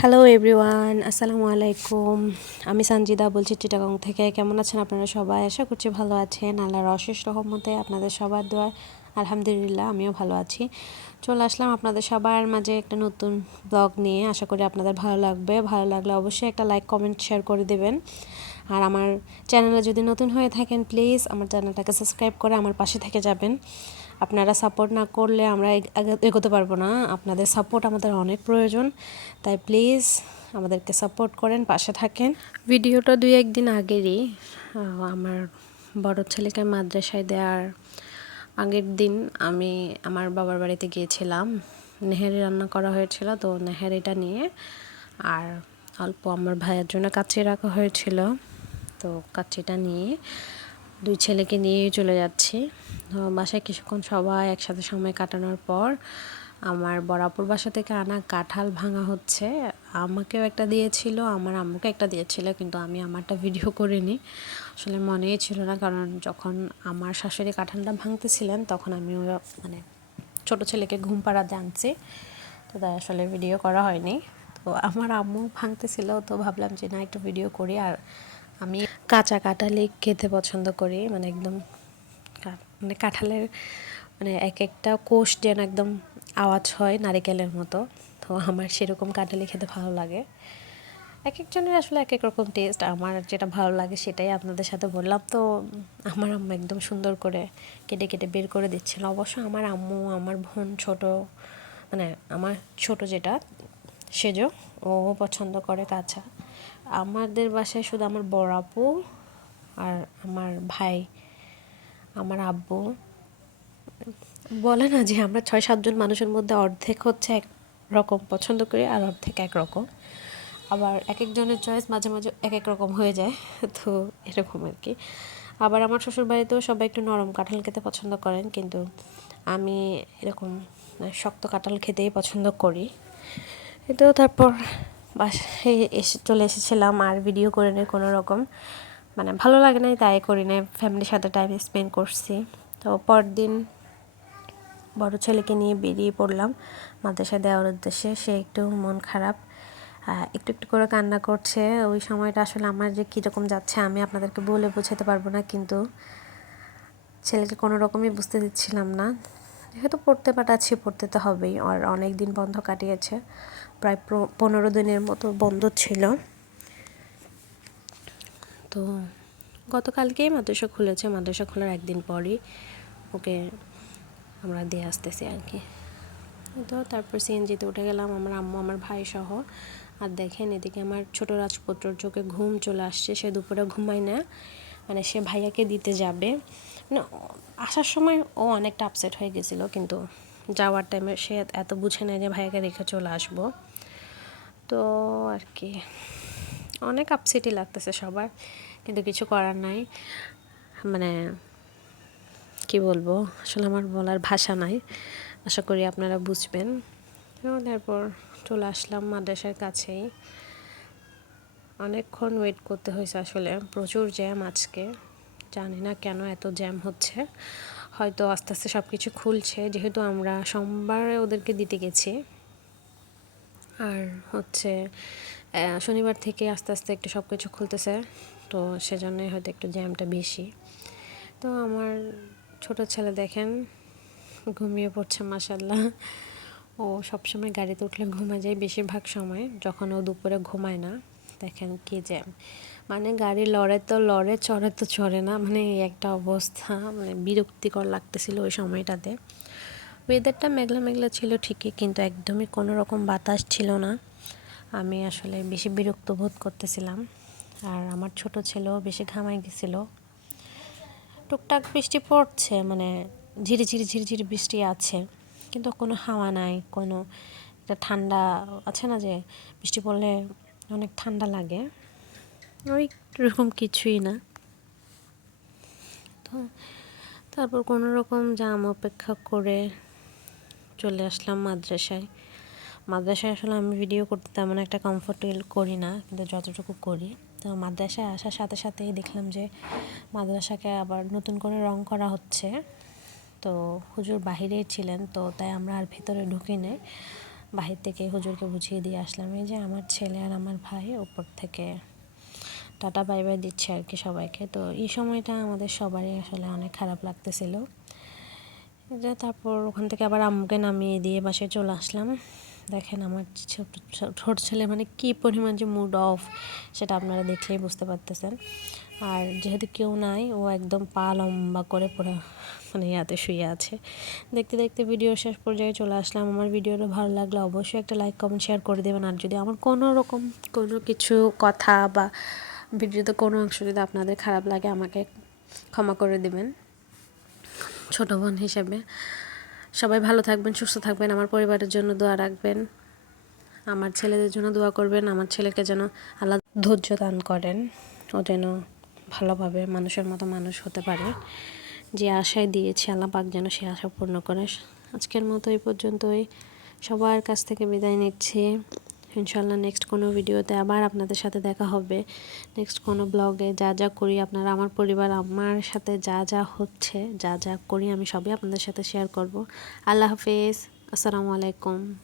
Hello everyone আসসালামু আলাইকুম আমি সঞ্জিদা বলছি চিটাগং থেকে। কেমন আছেন আপনারা সবাই? আশা করছি ভালো আছেন। আল্লাহর অশেষ রহমতে আপনাদের সবার দোয়া, আলহামদুলিল্লাহ, আমিও ভালো আছি। চলে আসলাম আপনাদের সবার মাঝে একটা নতুন ব্লগ নিয়ে। আশা করি আপনাদের ভালো লাগবে। ভালো লাগলে অবশ্যই একটা লাইক কমেন্ট শেয়ার করে দেবেন। আর আমার চ্যানেলে যদি নতুন হয়ে থাকেন প্লিজ আমার চ্যানেলটাকে সাবস্ক্রাইব করে আমার পাশে থেকে যাবেন। আপনারা সাপোর্ট না করলে আমরা এগোতে পারব না। আপনাদের সাপোর্ট আমাদের অনেক প্রয়োজন। তাই প্লিজ আমাদেরকে সাপোর্ট করেন, পাশে থাকেন। ভিডিওটা দুই একদিন আগেরই আমার বড় ছেলেকে মাদ্রাসায় দেওয়ার আগের দিন আমি আমার বাবার বাড়িতে গিয়েছিলাম। নেহেরি রান্না করা হয়েছিল, তো নেহেরিটা নিয়ে আর অল্প আমার ভাইয়ের জন্য কাচ্চি রাখা হয়েছিল। তো কাচ্চিটা নিয়ে দুই ছেলেকে নিয়ে চলে যাচ্ছি। বাসায় কিছুক্ষণ সবাই একসাথে সময় কাটানোর পর আমার বরাপুর বাসা থেকে আনা কাঁঠাল ভাঙা হচ্ছে। আমাকেও একটা দিয়েছিল, আমার আম্মুকে একটা দিয়েছিল, কিন্তু আমি আমারটা ভিডিও করিনি। আসলে মনেই ছিল না, কারণ যখন আমার শাশুড়ি কাঁঠালটা ভাঙতেছিলেন, তখন আমি মানে ছোট ছেলেকে ঘুম পাড়াতে আনছি। তো তাই আসলে ভিডিও করা হয়নি। তো আমার আম্মু ভাঙতেছিল, তো ভাবলাম যে না, একটু ভিডিও করি। আর আমি কাঁচা কাঁঠালি খেতে পছন্দ করি মানে একদম মানে কাঁঠালের মানে এক একটা কোষ যেন একদম আওয়াজ হয় নারিকেলের মতো। তো আমার সেরকম কাঁঠালি খেতে ভালো লাগে। এক একজনের আসলে এক এক রকম টেস্ট আমার যেটা ভালো লাগে সেটাই আপনাদের সাথে বললাম। তো আমার আম্মা একদম সুন্দর করে কেটে কেটে বের করে দিচ্ছিল। অবশ্য আমার আম্মু, আমার বোন ছোট মানে আমার ছোট যেটা, সেজ ও পছন্দ করে। কাঁচা আমাদের বাসায় শুধু আমার বড় আপু আর আমার ভাই, আমার আব্বু। বলে না যে আমরা ছয় সাতজন মানুষের মধ্যে অর্ধেক হচ্ছে এক রকম পছন্দ করি আর অর্ধেক এক রকম। আবার এক একজনের চয়েস মাঝে মাঝে এক এক রকম হয়ে যায়, তো এরকম আর কি। আবার আমার শ্বশুর বাড়িতেও সবাই একটু নরম কাঁঠাল খেতে পছন্দ করেন, কিন্তু আমি এরকম শক্ত কাঁঠাল খেতেই পছন্দ করি। তো তারপর বাসায় এসে চলে এসেছিলাম আর ভিডিও করে নেই কোনো রকম। মানে ভালো লাগে নাই, তাই করি নাই। ফ্যামিলির সাথে টাইম স্পেন্ড করছি। তো পরদিন বড় ছেলেকে নিয়ে বেরিয়ে পড়লাম মাদ্রাসায় দেওয়ার উদ্দেশ্যে। সে একটু মন খারাপ একটু একটু করে কান্না করছে। ওই সময়টা আসলে আমার যে কীরকম যাচ্ছে আমি আপনাদেরকে বলে বোঝাতে পারব না, কিন্তু ছেলেকে কোনো রকমই বুঝতে দিচ্ছিলাম না। যেহেতু পড়তে পাঠাচ্ছি পড়তে তো হবেই। আর অনেক দিন বন্ধ কাটিয়েছে। প্রায় পনেরো দিনের মতো বন্ধ ছিল। তো গতকালকেই মাদ্রাসা খুলেছে। মাদ্রাসা খোলার একদিন পরই ওকে আমরা দিয়ে আসতেছি আর কি। তো তারপর সিএনজিতে উঠে গেলাম আমার আম্মু, আমার ভাই সহ। আর দেখেন এদিকে আমার ছোট রাজপুত্রর চোখে ঘুম চলে আসছে। সে দুপুরে ঘুমায় না। মানে সে ভাইয়াকে দিতে যাবে। মানে আসার সময় ও অনেকটা আপসেট হয়ে গেছিল, কিন্তু যাওয়ার টাইমে সে এত বুঝে নেয় যে, ভাইয়াকে রেখে চলে আসব। তো আর কি, অনেক আপসেটই লাগতেছে সবার, কিন্তু কিছু করার নাই। মানে কি বলব, আসলে আমার বলার ভাষা নাই, আশা করি আপনারা বুঝবেন। তারপর চলে আসলাম মাদ্রাসার কাছেই। অনেকক্ষণ ওয়েট করতে হয়েছে আসলে, প্রচুর জ্যাম আজকে। জানি না কেন এত জ্যাম হচ্ছে। হয়তো আস্তে আস্তে সব কিছু খুলছে, যেহেতু আমরা সোমবারে ওদেরকে দিতে গেছি। আর হচ্ছে শনিবার থেকে আস্তে আস্তে একটু সব কিছু খুলতেছে, তো সেজন্যই হয়তো একটু জ্যামটা বেশি। তো আমার ছোট ছেলে দেখেন, ঘুমিয়ে পড়ছে মাসাল্লাহ ও সবসময় গাড়িতে উঠলে ঘুমা যায়, বেশিরভাগ সময় যখন ও দুপুরে ঘুমায় না, দেখেন কি জ্যাম। মানে গাড়ি লড়ে তো লড়ে, চড়ে তো চড়ে না। মানে একটা অবস্থা মানে বিরক্তিকর লাগতেছিল ওই সময়টাতে। ওয়েদারটা মেঘলা মেঘলা ছিল ঠিকই, কিন্তু একদমই কোনো রকম বাতাস ছিল না। আমি আসলে বেশি বিরক্ত বোধ করতেছিলাম। আর আমার ছোট ছেলেও বেশি ঘামাই গেছিল। টুকটাক বৃষ্টি পড়ছে মানে ঝিরি ঝিরি ঝিরি ঝিরি বৃষ্টি আছে, কিন্তু কোনো হাওয়া নাই, কোনো একটা ঠান্ডা আছে না যে বৃষ্টি পড়লে অনেক ঠান্ডা লাগে। ওই রকম কিছুই না। তো তারপর কোনো রকম জাম অপেক্ষা করে চলে আসলাম মাদ্রাসায়। মাদ্রাসায় আসলে আমি ভিডিও করতে তেমন একটা কমফোর্টেবল করি না, কিন্তু যতটুকু করি। তো মাদ্রাসায় আসার সাথে সাথেই দেখলাম যে মাদ্রাসাকে আবার নতুন করে রং করা হচ্ছে। তো হুজুর বাহিরেই ছিলেন, তো তাই আমরা আর ভিতরে ঢুকি নেই। বাহির থেকে হুজুরকে বুঝিয়ে দিয়ে আসলাম, এই যে আমার ছেলে আর আমার ভাই ওপর থেকে টাটা, বাই বাই দিচ্ছে আর কি সবাইকে। তো এই সময়টা আমাদের সবারই আসলে অনেক খারাপ লাগতেছিল। যে তারপর ওখান থেকে আবার আম্মুকে নামিয়ে দিয়ে বাসে চলে আসলাম। দেখেন আমার ছোট ছেলে মানে কী পরিমাণ যে মুড অফ সেটা আপনারা দেখলেই বুঝতে পারতেছেন। আর যেহেতু কেউ নাই, ও একদম পা লম্বা করে পুরো মানে ইয়াতে শুয়ে আছে। দেখতে দেখতে ভিডিও শেষ পর্যায়ে চলে আসলাম। আমার ভিডিওটা ভালো লাগলে অবশ্যই একটা লাইক কমেন্ট শেয়ার করে দেবেন। আর যদি আমার কোনো রকম কোনো কিছু কথা বা ভিডিওতে কোনো অংশ যদি আপনাদের খারাপ লাগে, আমাকে ক্ষমা করে দেবেন। ছোট বোন হিসেবে। সবাই ভালো থাকবেন, সুস্থ থাকবেন, আমার পরিবারের জন্য দোয়া রাখবেন। আমার ছেলেদের জন্য দোয়া করবেন, আমার ছেলেকে যেন আল্লাহ ধৈর্য দান করেন। ও যেন ভালোভাবে মানুষের মতো মানুষ হতে পারে। যে আশায় দিয়েছে, আল্লাহ পাক যেন সে আশা পূর্ণ করে। আজকের মতো এই পর্যন্তই। সবার কাছ থেকে বিদায় নিচ্ছি। ইনশাল্লাহ নেক্সট কোনো ভিডিওতে আবার আপনাদের সাথে দেখা হবে। নেক্সট কোনো ব্লগে যা যা করি আপনারা, আমার পরিবার, আমার সাথে যা যা হচ্ছে, যা যা করি আমি সবই আপনাদের সাথে শেয়ার করব। আল্লাহ হাফেজ, আসসালামু আলাইকুম।